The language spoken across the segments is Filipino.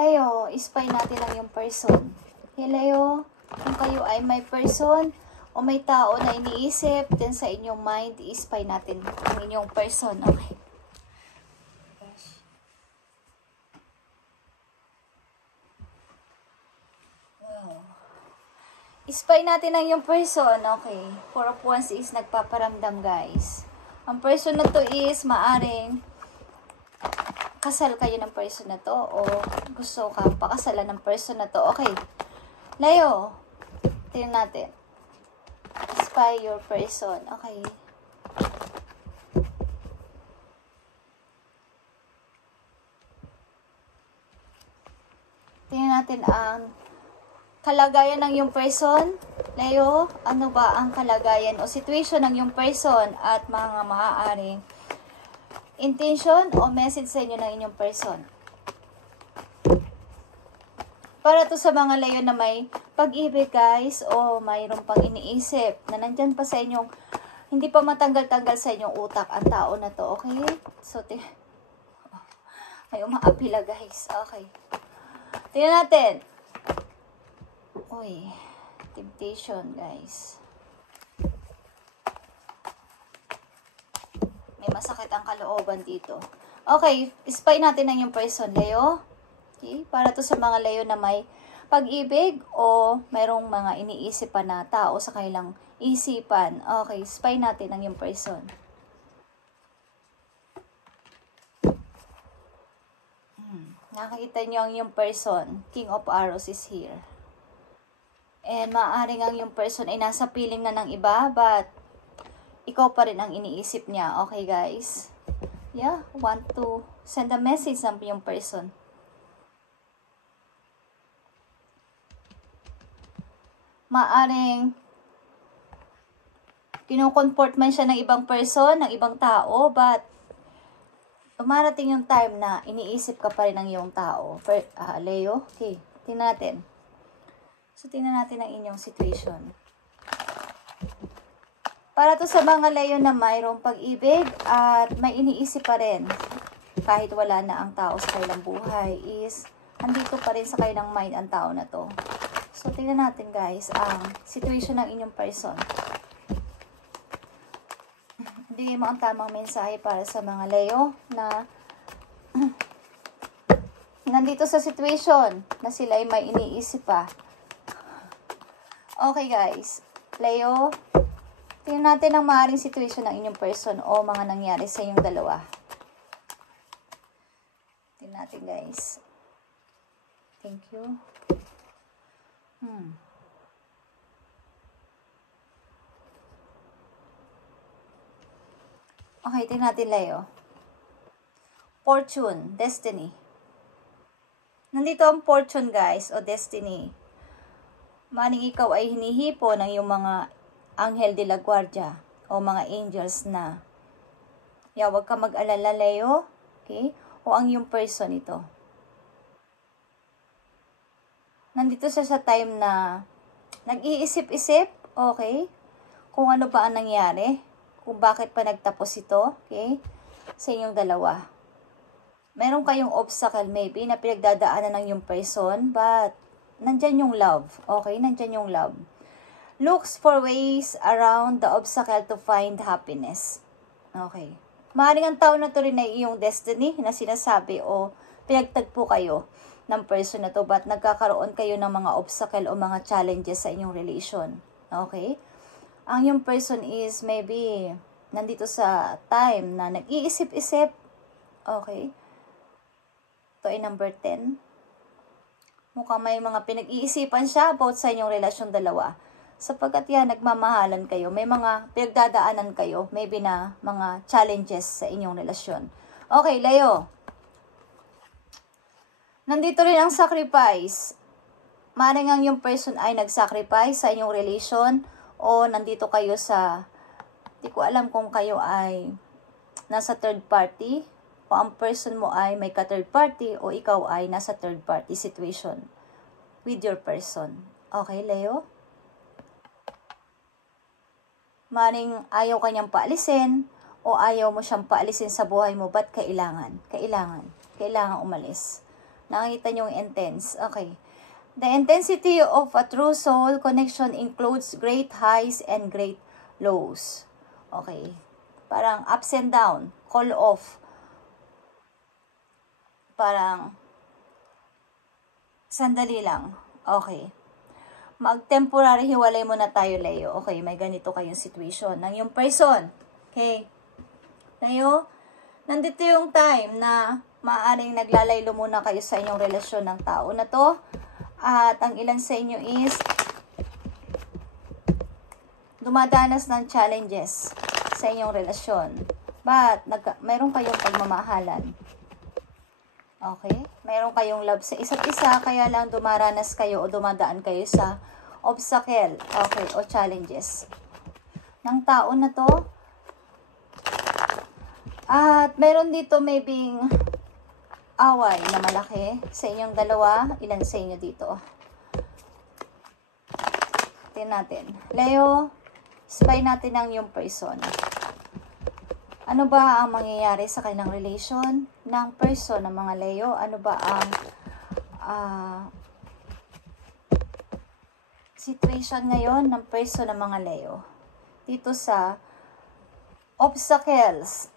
Leo, spy natin lang yung person. Okay, Leo, kung kayo ay may person o may tao na iniisip, then sa inyong mind, i-spy natin ang inyong person. Okay. Spy natin ang yung person, okay. 4 of Wands is nagpaparamdam, guys. Ang person na to is maaring kasal kayo ng person na to o gusto ka pakasalan ng person na to. Okay. Leo, tingnan natin. Spy your person. Okay. Tingnan natin ang kalagayan ng yung person. Leo, ano ba ang kalagayan o situation ng yung person at mga maaaring intention o message sa inyo ng inyong person? Para to sa mga Leo na may pag-ibig, guys, o mayroong pang iniisip na nandyan pa sa inyong, hindi pa matanggal-tanggal sa inyong utak ang tao na to, okay? So, may umaapila, guys. Okay. Tingnan natin. Uy, temptation, guys. May masakit ang kalooban dito. Okay, spy natin ang yung person, Leo. Okay, para to sa mga Leo na may pag-ibig o mayroong mga iniisip pa na tao sa kanilang isipan. Okay, spy natin ang yung person. Nakakita nyo ang yung person. King of Arrows is here. And maaaring ang yung person ay nasa piling na ng iba, but ikaw pa rin ang iniisip niya. Okay, guys? Yeah, want to send a message sa yung person. Maaaring kinukomfort man siya ng ibang person, ng ibang tao, but dumarating yung time na iniisip ka pa rin ng iyong tao. Leo, okay, tingnan natin. So, tingnan natin ang inyong situation. Para to sa mga Leo na mayroong pag-ibig at may iniisip pa rin, kahit wala na ang tao sa kanilang buhay, is andito pa rin sa kanilang mind ang tao na to. So, tingnan natin, guys, ang situation ng inyong person. Bigay mo ang tamang mensahe para sa mga Leo na nandito sa situation na sila ay may iniisip pa. Okay, guys. Leo, tingnan natin ang maaaring situation ng inyong person o mga nangyari sa inyong dalawa. Tingnan natin, guys. Thank you. Okay, tingnan natin, Leo. Fortune, destiny. Nandito ang fortune, guys, o destiny. Maning ikaw ay hinihipo ng iyong mga anghel de la guardia o mga angels na. Huwag ka mag-alala, Leo. Okay? O ang iyong person ito. Nandito siya sa time na nag-iisip-isip, okay? Kung ano ba ang nangyari, kung bakit pa nagtapos ito, okay? Sa inyong dalawa. Meron kayong obstacle maybe na pinagdadaanan ng yung person, but nandyan yung love, okay? Nandyan yung love. Looks for ways around the obstacle to find happiness. Okay. Maaaring ang tao na to rin ay iyong destiny na sinasabi o pinagtagpo kayo ng person na to, but nagkakaroon kayo ng mga obstacle o mga challenges sa inyong relation. Okay? Ang yung person is maybe nandito sa time na nag-iisip-isip. Okay? Ito ay number 10. Mukhang may mga pinag-iisipan siya about sa inyong relasyon dalawa. Sapagkat yan, nagmamahalan kayo. May mga pinagdadaanan kayo. Maybe na mga challenges sa inyong relasyon. Okay, Leo. Nandito rin ang sacrifice. Maaaring ang yung person ay nag-sacrifice sa inyong relation o nandito kayo sa, di ko alam kung kayo ay nasa third party o ang person mo ay may ka-third party o ikaw ay nasa third party situation with your person. Okay, Leo? Maring ayaw kanyang paalisin o ayaw mo siyang paalisin sa buhay mo, ba't kailangan? Kailangan umalis. Nakita nyo yung intense. Okay. The intensity of a true soul connection includes great highs and great lows. Okay. Parang ups and down. Call off. Parang sandali lang. Okay. Mag-temporary hiwalay muna tayo, Leo. Okay, may ganito kayong situation ng yung person. Okay. Leo, nandito yung time na maaaring naglalaylo muna kayo sa inyong relasyon ng tao na to. At ang ilan sa inyo is dumadanas ng challenges sa inyong relasyon. But, mayroon kayong pagmamahalan. Okay? Mayroon kayong love sa isa't isa, kaya lang dumaranas kayo o dumadaan kayo sa obstacle, okay, o challenges ng tao na to. At meron dito maybe away na malaki sa inyong dalawa. Ilan sa inyo dito? Tingnan natin. Leo, spy natin ang yung person. Ano ba ang mangyayari sa kanilang relation ng person ng mga Leo? Ano ba ang situation ngayon ng person ng mga Leo? Dito sa obstacles,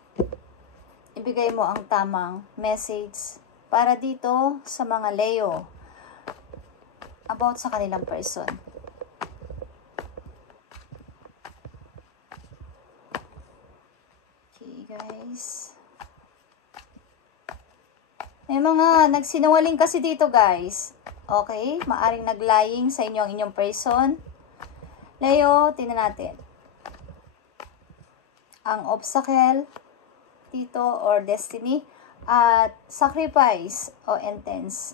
ibigay mo ang tamang message para dito sa mga Leo about sa kanilang person. Okay, guys. May mga nagsinungaling kasi dito, guys. Okay? Maaring naglying sa inyo ang inyong person. Leo, tingnan natin. Ang obstacle dito or destiny at sacrifice o intense.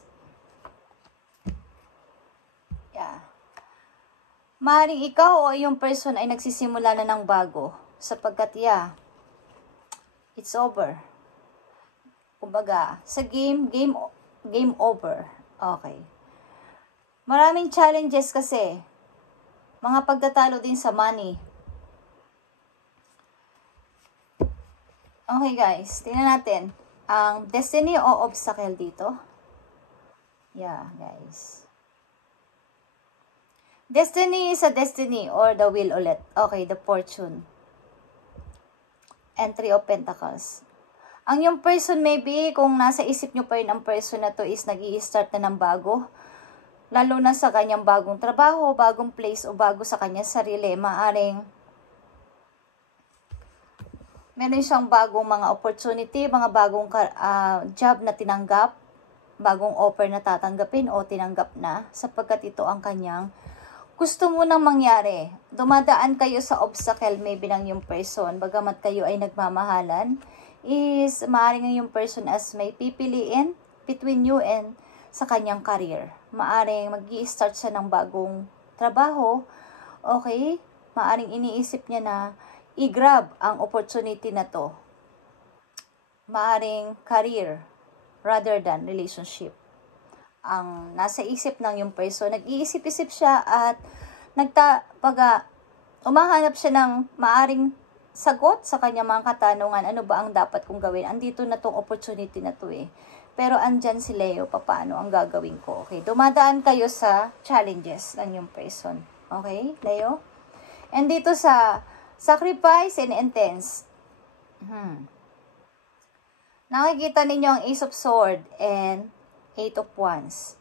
Yeah. Maaring ikaw o iyong person ay nagsisimula na ng bago sapagkat it's over. Kumbaga, sa game over. Okay. Maraming challenges kasi. Mga pagtatalo din sa money. Okay guys, tingnan natin. Ang destiny o obstacle dito. Yeah, guys. Destiny is a destiny or the will ulit. Okay, the fortune. And 3 of Pentacles. Ang yung person maybe, kung nasa isip nyo pa rin ang person na to is nag-i-start na ng bago. Lalo na sa kanyang bagong trabaho, bagong place o bago sa kanyang sarili. Maaring meron siyang bagong mga opportunity, mga bagong job na tinanggap, bagong offer na tatanggapin o tinanggap na sapagkat ito ang kanyang gusto munang mangyari. Dumadaan kayo sa obstacle maybe ng yung person, bagamat kayo ay nagmamahalan, is maaaring yung person as may pipiliin between you and sa kanyang career. Maaring mag-i-start siya ng bagong trabaho, okay? Maaring iniisip niya na i-grab ang opportunity na to. Maaring career rather than relationship. Ang nasa isip ng yung person, nag-iisip-isip siya at umahanap siya ng maaring sagot sa kanyang mga katanungan, ano ba ang dapat kong gawin? Andito na tong opportunity na to eh. Pero andyan si Leo, paano ang gagawin ko? Okay, dumadaan kayo sa challenges ng yung person. Okay, Leo? And dito sa sacrifice and intense. Nakikita ninyo ang Ace of Swords and 8 of Wands.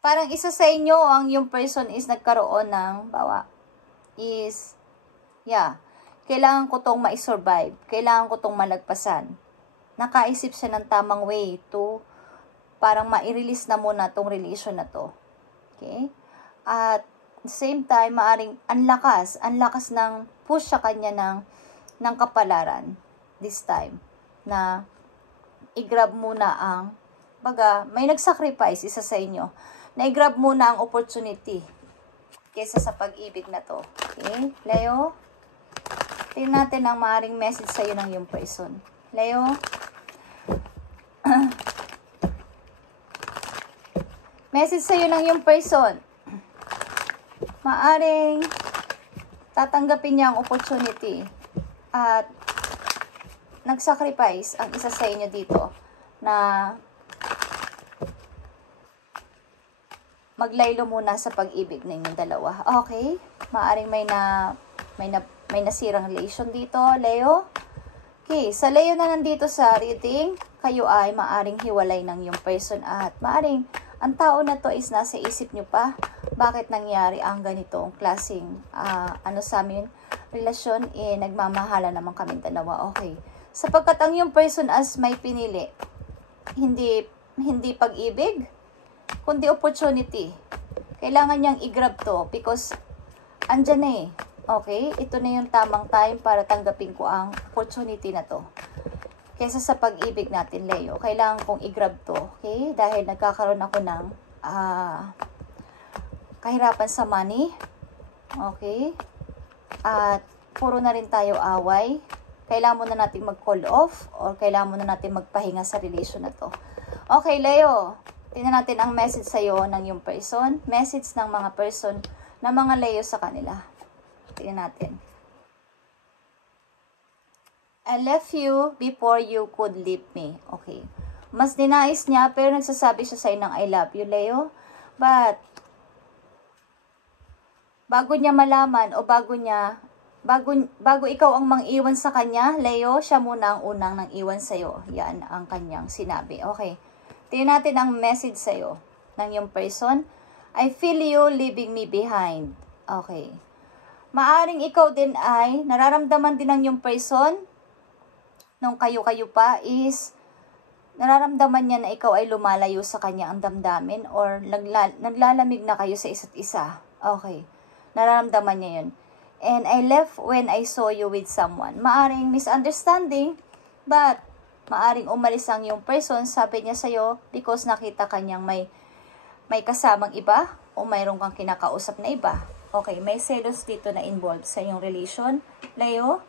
Parang isa sa inyo, ang yung person is nagkaroon ng kailangan ko tong ma-survive. Kailangan ko tong malagpasan. Nakaisip siya ng tamang way to parang ma-release na muna tong relation na to. Okay? At same time, maaring ang lakas ng push sa kanya ng kapalaran this time na i-grab muna ang may nag-sacrifice isa sa inyo na i-grab muna ang opportunity kaysa sa pag-ibig na to. Okay? Leo, tingnan natin ang maaring message sa iyo ng yung person. Leo, message sa iyo ng yung person. Maaring tatanggapin niya ang opportunity at nag-sacrifice ang isa sa inyo dito na maglaylo muna sa pag-ibig ninyong dalawa. Okay? Maaring may nasirang relation dito, Leo. Okay, sa Leo na nandito sa reading, kayo ay maaring hiwalay ng yung person at maaring ang tao na to is nasa isip nyo pa. Bakit nangyari ang ganitong klaseng sa amin relasyon, nagmamahala naman kaming dalawa. Okay. Sapagkat ang yung person as may pinili, hindi pag-ibig, kundi opportunity. Kailangan niyang i-grab to because andyan na eh. Okay? Ito na yung tamang time para tanggapin ko ang opportunity na to. Kesa sa pag-ibig natin, Leo, kailangan kong i-grab to. Okay? Dahil nagkakaroon ako ng kahirapan sa money. Okay? At puro na rin tayo away. Kailangan muna natin mag-call off or kailangan muna natin magpahinga sa relation na to. Okay, Leo. Tingnan natin ang message sa'yo ng yung person. Message ng mga person na mga Leo sa kanila. Tingnan natin. I left you before you could leave me. Okay. Mas dinais niya pero nagsasabi siya sa'yo ng I love you, Leo. But bago niya malaman o bago ikaw ang mang-iwan sa kanya, Leo, siya muna ang unang nang iwan sa'yo. Yan ang kanyang sinabi. Okay. Tingnan natin ang message sa'yo ng yung person. I feel you leaving me behind. Okay. Maaring ikaw din ay nararamdaman din ng yung person nung kayo-kayo pa is nararamdaman niya na ikaw ay lumalayo sa kanya ang damdamin or naglalamig na kayo sa isa't isa. Okay. Nararamdaman niya yun. And I left when I saw you with someone. Maaring misunderstanding, but maaring umalis ang yung person, sabi niya sa'yo, because nakita kanyang may kasamang iba o mayroon kang kinakausap na iba. Okay, may selos dito na involved sa yung relation, Leo,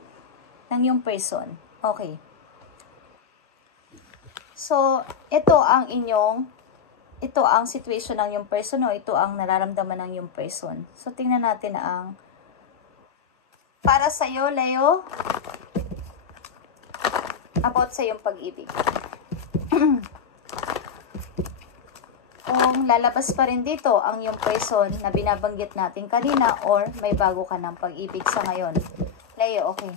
ng yung person. Okay. So, ito ang situation ng yung person o ito ang nararamdaman ng yung person. So, tingnan natin ang para sa'yo, Leo, about sa yung pag-ibig. Kung lalabas pa rin dito ang yung person na binabanggit natin kanina or may bago ka ng pag-ibig sa ngayon. Leo, okay.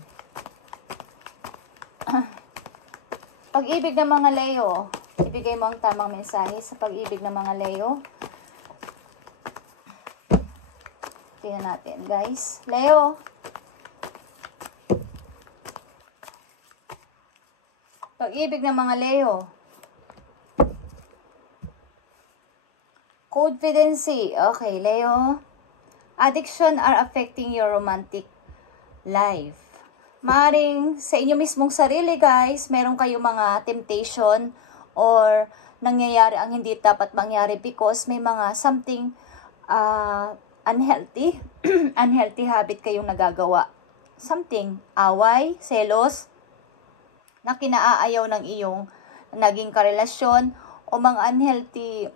Pag-ibig ng mga Leo, ibigay mo ang tamang mensahe sa pag-ibig ng mga Leo. Tingnan natin, guys. Leo, pag-ibig ng mga Leo. Codependency. Okay, Leo. Addiction are affecting your romantic life. Maring sa inyo mismong sarili, guys, meron kayong mga temptation or nangyayari ang hindi dapat mangyari because may mga something unhealthy unhealthy habit kayong nagagawa. Something, away, selos, na kinaayaw ng iyong naging karelasyon o mga unhealthy,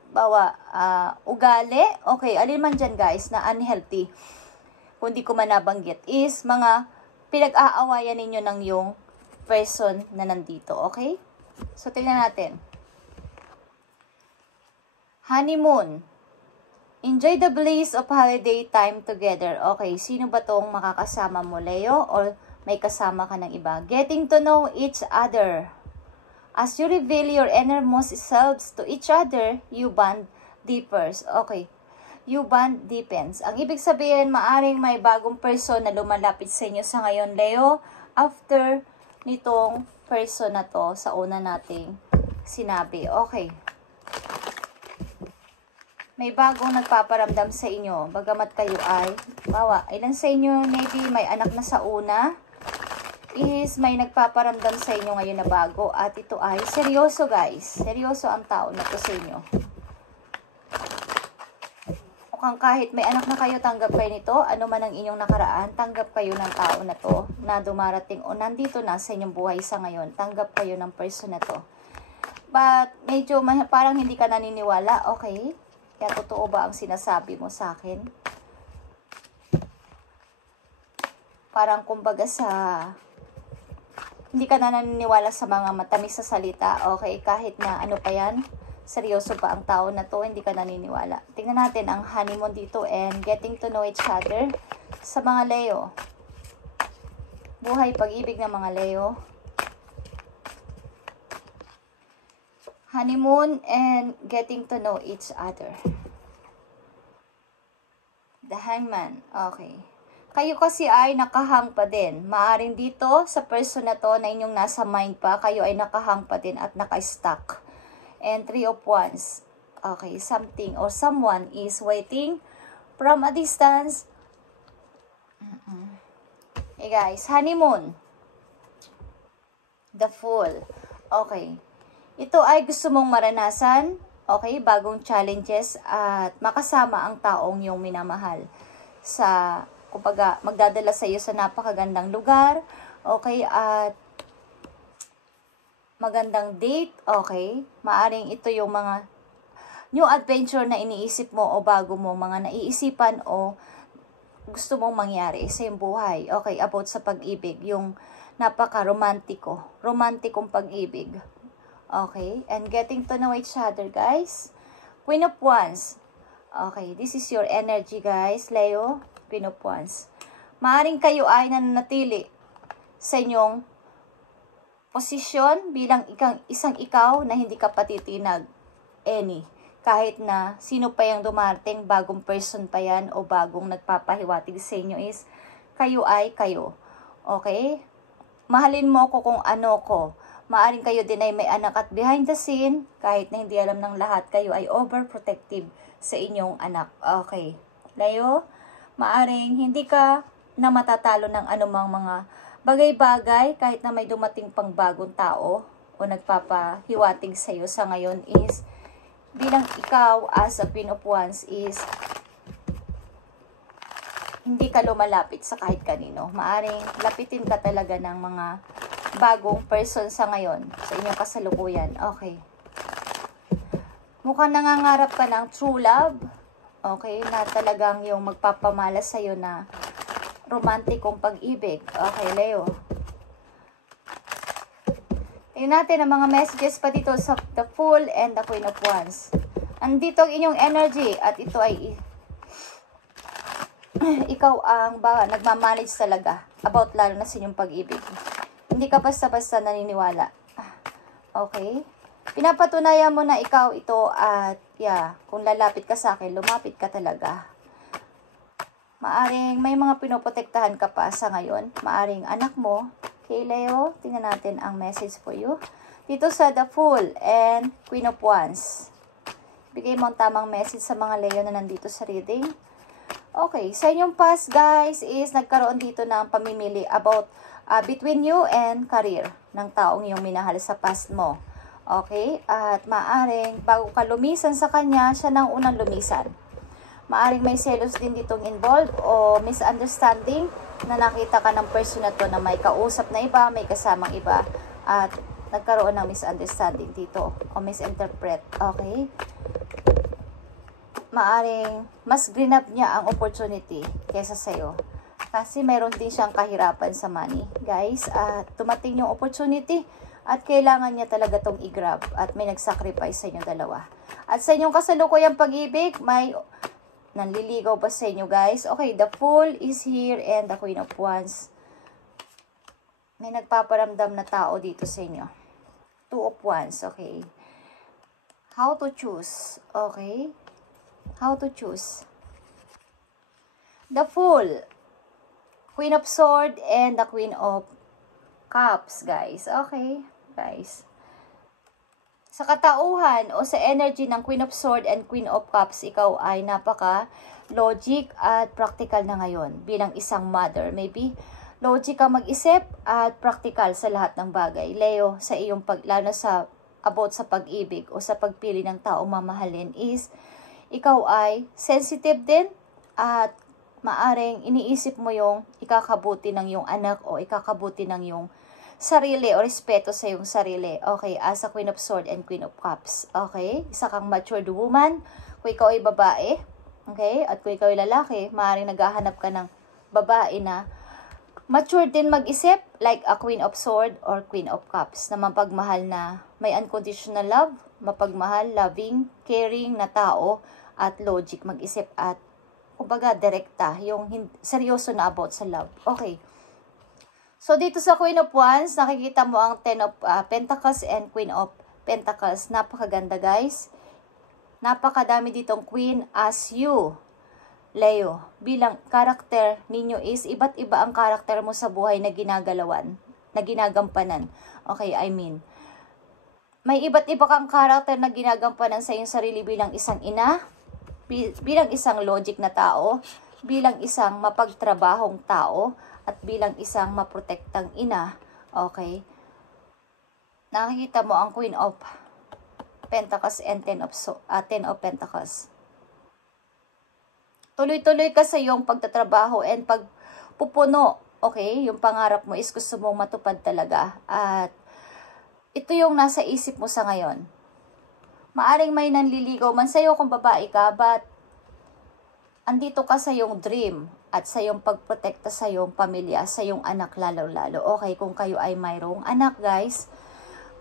ugali. Okay, alin man dyan guys na unhealthy, kung di ko man nabanggit, is mga pinag-aawayan ninyo ng yung person na nandito. Okay? So, tingnan natin. Honeymoon. Enjoy the bliss of holiday time together. Okay, sino ba tong makakasama mo, Leo? Or may kasama ka ng iba? Getting to know each other. As you reveal your innermost selves to each other, you bond deepers. Okay. You bond deepens. Ang ibig sabihin, maaring may bagong person na lumalapit sa inyo sa ngayon, Leo, after nitong person na to sa una nating sinabi. Okay. May bagong nagpaparamdam sa inyo. Bagamat kayo ay, ilan sa inyo maybe may anak na sa una, is may nagpaparamdam sa inyo ngayon na bago at ito ay seryoso guys. Seryoso ang tao na to sa inyo. Mukhang kahit may anak na kayo, tanggap kayo nito. Ano man ang inyong nakaraan, tanggap kayo ng tao na to na dumarating o nandito na sa inyong buhay sa ngayon. Tanggap kayo ng person na to. But medyo parang hindi ka naniniwala. Okay? Kaya totoo ba ang sinasabi mo sa akin? Parang kumbaga Hindi ka na naniniwala sa mga matamis sa salita. Okay, kahit na ano pa yan, seryoso pa ang tao na to, hindi ka naniniwala. Tingnan natin ang honeymoon dito and getting to know each other sa mga Leo. Buhay pag-ibig ng mga Leo. Honeymoon and getting to know each other. The Hangman. Okay. Kayo kasi ay nakahang pa din. Maaring dito sa person na to na inyong nasa mind pa, kayo ay nakahang pa din at naka-stuck. And 3 of Wands. Okay, something or someone is waiting from a distance. Hey guys, honeymoon. The Fool. Okay. Ito ay gusto mong maranasan. Okay, bagong challenges at makasama ang taong yung minamahal sa kumbaga, magdadala sa iyo sa napakagandang lugar, okay, at magandang date, okay. Maaring ito yung mga new adventure na iniisip mo o bago mo, mga naiisipan o gusto mong mangyari sa iyong buhay, okay, about sa pag-ibig, yung napaka-romantiko, romantikong pag-ibig, okay, and getting to know each other, guys. Queen of Wands, okay, this is your energy, guys, Leo. Queen of Wands. Maaring kayo ay nananatili sa inyong posisyon bilang isang ikaw na hindi ka patitinag any. Kahit na sino pa yung dumating, bagong person pa yan o bagong nagpapahiwatig sa inyo is kayo ay kayo. Okay? Mahalin mo ko kung ano ko. Maaring kayo din ay may anak at behind the scene, kahit na hindi alam ng lahat, kayo ay overprotective sa inyong anak. Okay. Leo? Maaring hindi ka na matatalo ng anumang mga bagay-bagay kahit na may dumating pang bagong tao o nagpapahiwatig sa iyo sa ngayon is bilang ikaw as a Queen of Wands is hindi ka lumalapit sa kahit kanino. Maaring lapitin ka talaga ng mga bagong person sa ngayon sa inyong kasalukuyan. Okay. Mukhang nangangarap ka ng true love. Okay, na talagang yung magpapamalas sa'yo na romantikong pag-ibig. Okay, Leo. Tingnan natin ang mga messages pa dito sa The Fool and the Queen of Wands. Andito ang inyong energy at ito ay ikaw ang nagmamanage talaga about lalo na sa inyong pag-ibig. Hindi ka basta-basta naniniwala. Okay? Pinapatunayan mo na ikaw ito at kung lalapit ka sa akin, lumapit ka talaga. Maaring may mga pinoprotektahan ka pa sa ngayon. Maaring anak mo. Okay, Leo, tingnan natin ang message for you. Dito sa The Fool and Queen of Wands. Bigay mo ang tamang message sa mga Leo na nandito sa reading. Okay, sa inyong past, guys, is nagkaroon dito ng pamimili about between you and career ng taong iyong minahal sa past mo. Okay? At maaring bago ka lumisan sa kanya, siya nang unang lumisan. Maaring may selos din ditong involved o misunderstanding na nakita ka ng person na to na may kausap na iba, may kasamang iba at nagkaroon ng misunderstanding dito o misinterpret. Okay? Maaring mas grinab niya ang opportunity kesa sa'yo. Kasi meron din siyang kahirapan sa money, guys. At tumating yung opportunity at kailangan niya talaga tong i-grab at may nag-sacrifice sa inyong dalawa. At sa inyong kasalukuyang pag-ibig, may nanliligaw ba sa inyo, guys? Okay, the Fool is here and the Queen of Wands. May nagpaparamdam na tao dito sa inyo. Two of Wands, okay. How to choose, okay. How to choose. The Fool, Queen of Swords and the Queen of Cups, guys. Okay, guys. Sa katauhan o sa energy ng Queen of Swords and Queen of Cups, ikaw ay napaka-logic at practical na ngayon. Bilang isang mother, maybe logic ka mag-isip at practical sa lahat ng bagay. Leo, sa iyong lalo sa about sa pag-ibig o sa pagpili ng taong mamahalin is ikaw ay sensitive din at maaring iniisip mo yung ikakabuti ng iyong anak o ikakabuti ng iyong sarili o respeto sa iyong sarili. Okay, as a Queen of Swords and Queen of Cups. Okay, isa kang matured woman. Kung ikaw ay babae, okay, at kung ikaw ay lalaki, maaaring naghahanap ka ng babae na Mature din mag-isip, like a Queen of Swords or Queen of Cups, na mapagmahal na may unconditional love, mapagmahal, loving, caring na tao, at logic mag-isip at kumbaga direkta, yung seryoso na about sa love. Okay. So dito sa Queen of Wands, nakikita mo ang Ten of Pentacles and Queen of Pentacles. Napakaganda guys. Napakadami ditong Queen as you. Leo, bilang karakter ninyo is iba't iba ang karakter mo sa buhay na ginagalawan, na ginagampanan. Okay, I mean, may iba't iba kang karakter na ginagampanan sa iyong sarili bilang isang ina, bilang isang logic na tao, bilang isang mapagtrabahong tao, at bilang isang maprotektang ina. Okay? Nakikita mo ang Queen of Pentacles and Ten of Pentacles. Tuloy-tuloy ka sa iyong pagtatrabaho and pagpupuno. Okay? Yung pangarap mo is gusto mong matupad talaga. At ito yung nasa isip mo sa ngayon. Maaring may nanliligaw man sa'yo kung babae ka, but andito ka sa iyong dream at sa iyong pagprotekta sa iyong pamilya, sa iyong anak lalo-lalo. Okay, kung kayo ay mayroong anak guys,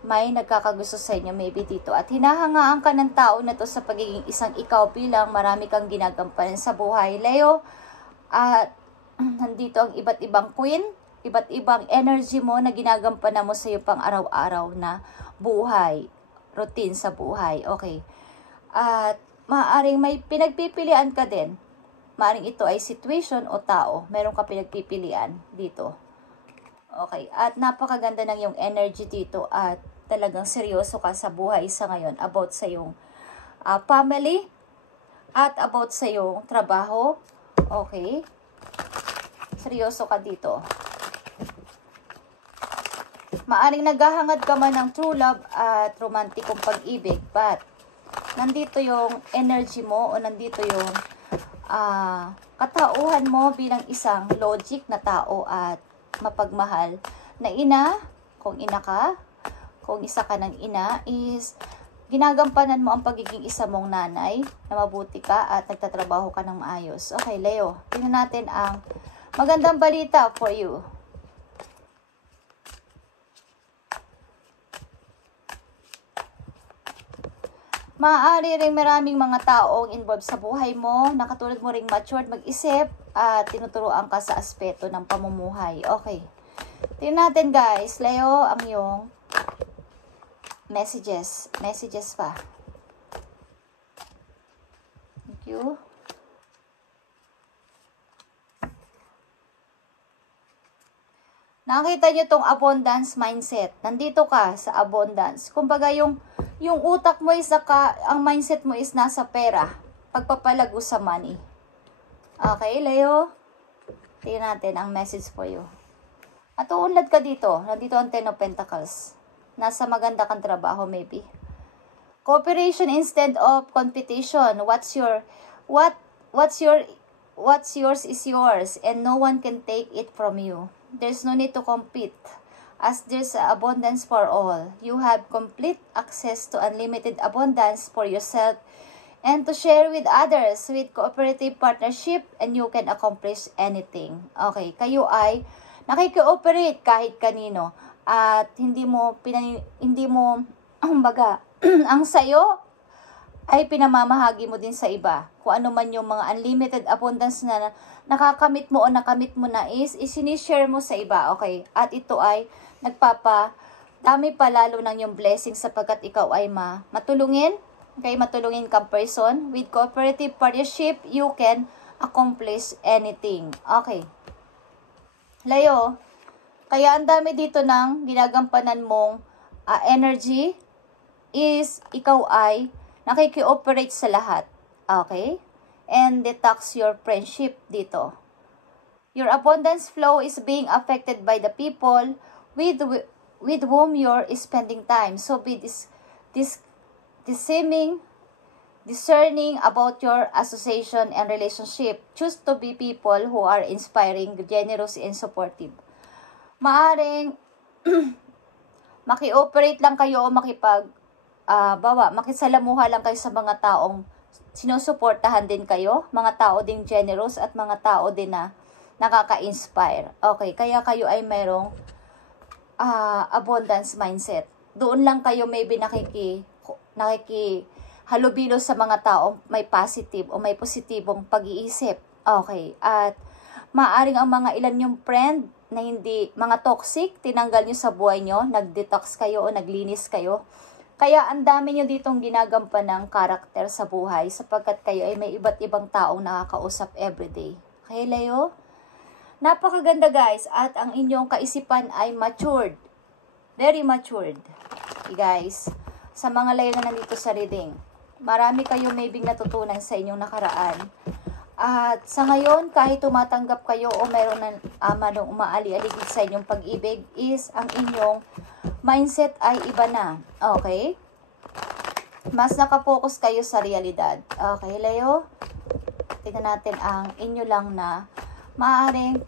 may nagkakagusto sa inyo maybe dito. At hinahangaan ka ng tao na to sa pagiging isang ikaw bilang marami kang ginagampanan sa buhay. Leo, at nandito ang iba't ibang queen, iba't ibang energy mo na ginagampanan mo sa iyo pang araw-araw na buhay, routine sa buhay. Okay. At maaaring may pinagpipilian ka din. Maaaring ito ay situation o tao. Meron ka pinagpipilian dito. Okay. At napakaganda ng yung energy dito at talagang seryoso ka sa buhay sa ngayon about sa yung family at about sa yung trabaho. Okay. Seryoso ka dito. Maaring naghahangad ka man ng true love at romantikong pag-ibig, but nandito yung energy mo o nandito yung katauhan mo bilang isang logic na tao at mapagmahal na ina, kung ina ka, kung isa ka ng ina, is ginagampanan mo ang pagiging isa mong nanay na mabuti ka at nagtatrabaho ka ng maayos. Okay, Leo, tingnan natin ang magandang balita for you. Maaari ring maraming mga taong involved sa buhay mo, na katulad mo ring matured mag-isip at tinuturuan ka sa aspeto ng pamumuhay. Okay. Tingnan natin guys, Leo, ang iyong messages pa. Thank you. Nakita nyo tong abundance mindset. Nandito ka sa abundance. Kumbaga yung utak mo is ang mindset mo is nasa pera. Pagpapalago sa money. Okay, Leo? Tingnan natin ang message for you. At uunlad ka dito. Nandito ang Ten of Pentacles. Nasa maganda kang trabaho maybe. Cooperation instead of competition. What's yours is yours and no one can take it from you. There's no need to compete as there's abundance for all. You have complete access to unlimited abundance for yourself and to share with others with cooperative partnership, and you can accomplish anything. Okay, kayo ay nakikooperate kahit kanino at hindi mo baga ang sayo ay pinamamahagi mo din sa iba. Kung ano man yung mga unlimited abundance na nakakamit mo o nakamit mo na is isinishare mo sa iba. Okay? At ito ay nagpapadami pa lalo ng yung blessing sapagkat ikaw ay matulungin. Okay? Matulungin kang person. With cooperative partnership, you can accomplish anything. Okay. Leo, kaya ang dami dito ng ginagampanan mong energy is ikaw ay nakikioperate sa lahat. Okay? And detox your friendship dito. Your abundance flow is being affected by the people with whom you're spending time. So be discerning about your association and relationship. Choose to be people who are inspiring, generous, and supportive. Maaring maki-operate lang kayo o makisalamuha lang kayo sa mga taong sinusuportahan din kayo, mga tao ding generous at mga tao din na nakaka-inspire. Okay, kaya kayo ay mayroong abundance mindset. Doon lang kayo maybe halubilo sa mga taong may positive o may positibong pag-iisip. Okay, at maaring ang mga ilan yung friend na hindi, mga toxic, tinanggal nyo sa buhay nyo, nag-detox kayo o naglinis kayo. Kaya ang dami nyo ditong ginagampan ng karakter sa buhay sapagkat kayo ay may iba't ibang taong nakakausap everyday. Okay, Leo? Napakaganda guys, at ang inyong kaisipan ay matured. Very matured. Okay, guys, sa mga Leo na nandito sa reading, marami kayo maybe natutunan sa inyong nakaraan. At sa ngayon, kahit tumatanggap kayo o mayroon ng manong umaali-aligid sa inyong pag-ibig, is ang inyong mindset ay iba na. Okay? Mas nakapokus kayo sa realidad. Okay, Leo? Tingnan natin ang inyo lang na maaaring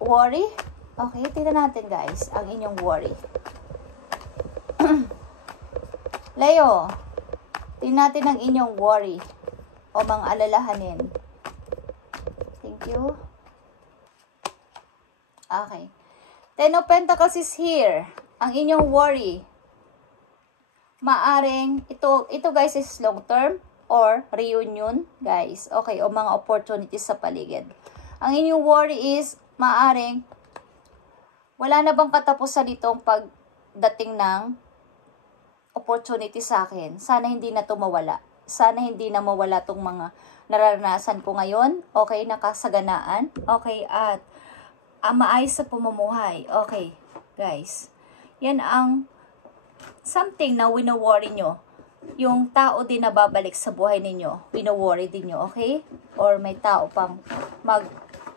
worry. Okay, tingnan natin guys, ang inyong worry. Leo, tingnan natin ang inyong worry o mga alalahanin. Thank you. Okay. Ten of Pentacles is here. Ang inyong worry. Maaring, ito guys is long term or reunion, guys. Okay, o mga opportunities sa paligid. Ang inyong worry is, maaring, wala na bang katapusan itong pagdating ng opportunity sa akin? Sana hindi na ito mawala. Sana hindi na mawala itong mga nararanasan ko ngayon. Okay, nakasaganaan. Okay, at maayos sa pamumuhay. Okay, guys. Yan ang something na wino-worry nyo. Yung tao din na babalik sa buhay ninyo, wino-worry din nyo, okay? Or may tao pang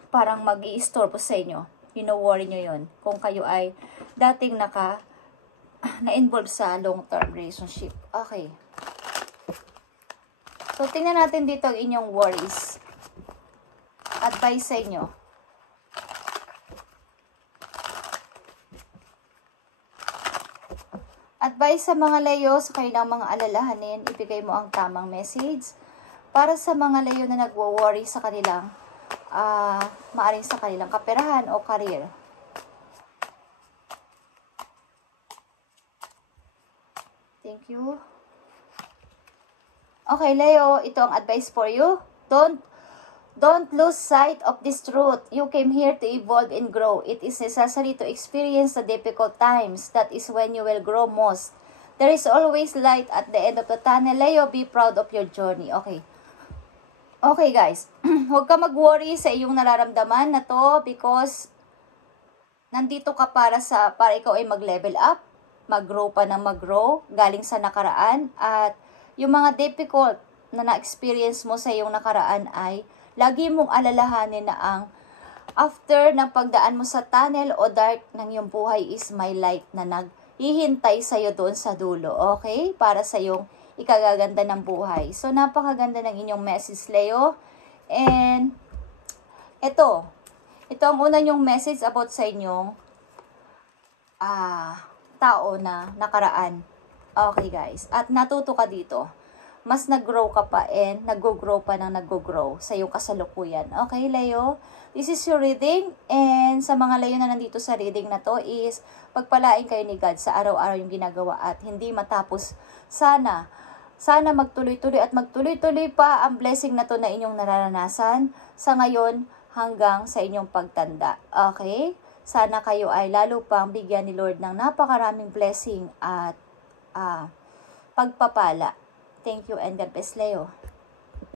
parang mag-i-istorbo sa inyo. Wino-worry nyo yon. Kung kayo ay dating na-involve sa long-term relationship. Okay. So, tingnan natin dito ang inyong worries. Advice sa inyo. Advice sa mga Leo sa kanilang mga alalahanin, ibigay mo ang tamang message para sa mga Leo na nagwo-worry sa kanilang maaring sa kanilang kaperahan o career. Thank you. Okay, Leo, ito ang advice for you. Don't lose sight of this truth. You came here to evolve and grow. It is necessary to experience the difficult times. That is when you will grow most. There is always light at the end of the tunnel. Leo, be proud of your journey. Okay. Okay, guys. Huwag ka mag-worry sa iyong nararamdaman na to because nandito ka para ikaw ay mag-level up, mag-grow pa ng mag-grow, galing sa nakaraan, at yung mga difficult na na-experience mo sa iyong nakaraan ay lagi mong alalahanin na ang after ng pagdaan mo sa tunnel o dark ng iyong buhay is may light na naghihintay sa iyo doon sa dulo. Okay? Para sa iyong ikagaganda ng buhay. So, napakaganda ng inyong message, Leo. And, ito ang una yung message about sa inyong tao na nakaraan. Okay, guys. At natuto ka dito. Mas nag-grow ka pa and nag-grow pa ng nag-grow sa iyong kasalukuyan. Okay, Leo? This is your reading. And sa mga Leo na nandito sa reading na to is pagpalain kayo ni God sa araw-araw yung ginagawa at hindi matapos. Sana magtuloy-tuloy at magtuloy-tuloy pa ang blessing na to na inyong nararanasan sa ngayon hanggang sa inyong pagtanda. Okay? Sana kayo ay lalo pang bigyan ni Lord ng napakaraming blessing at pagpapala. Thank you and God bless, Leo.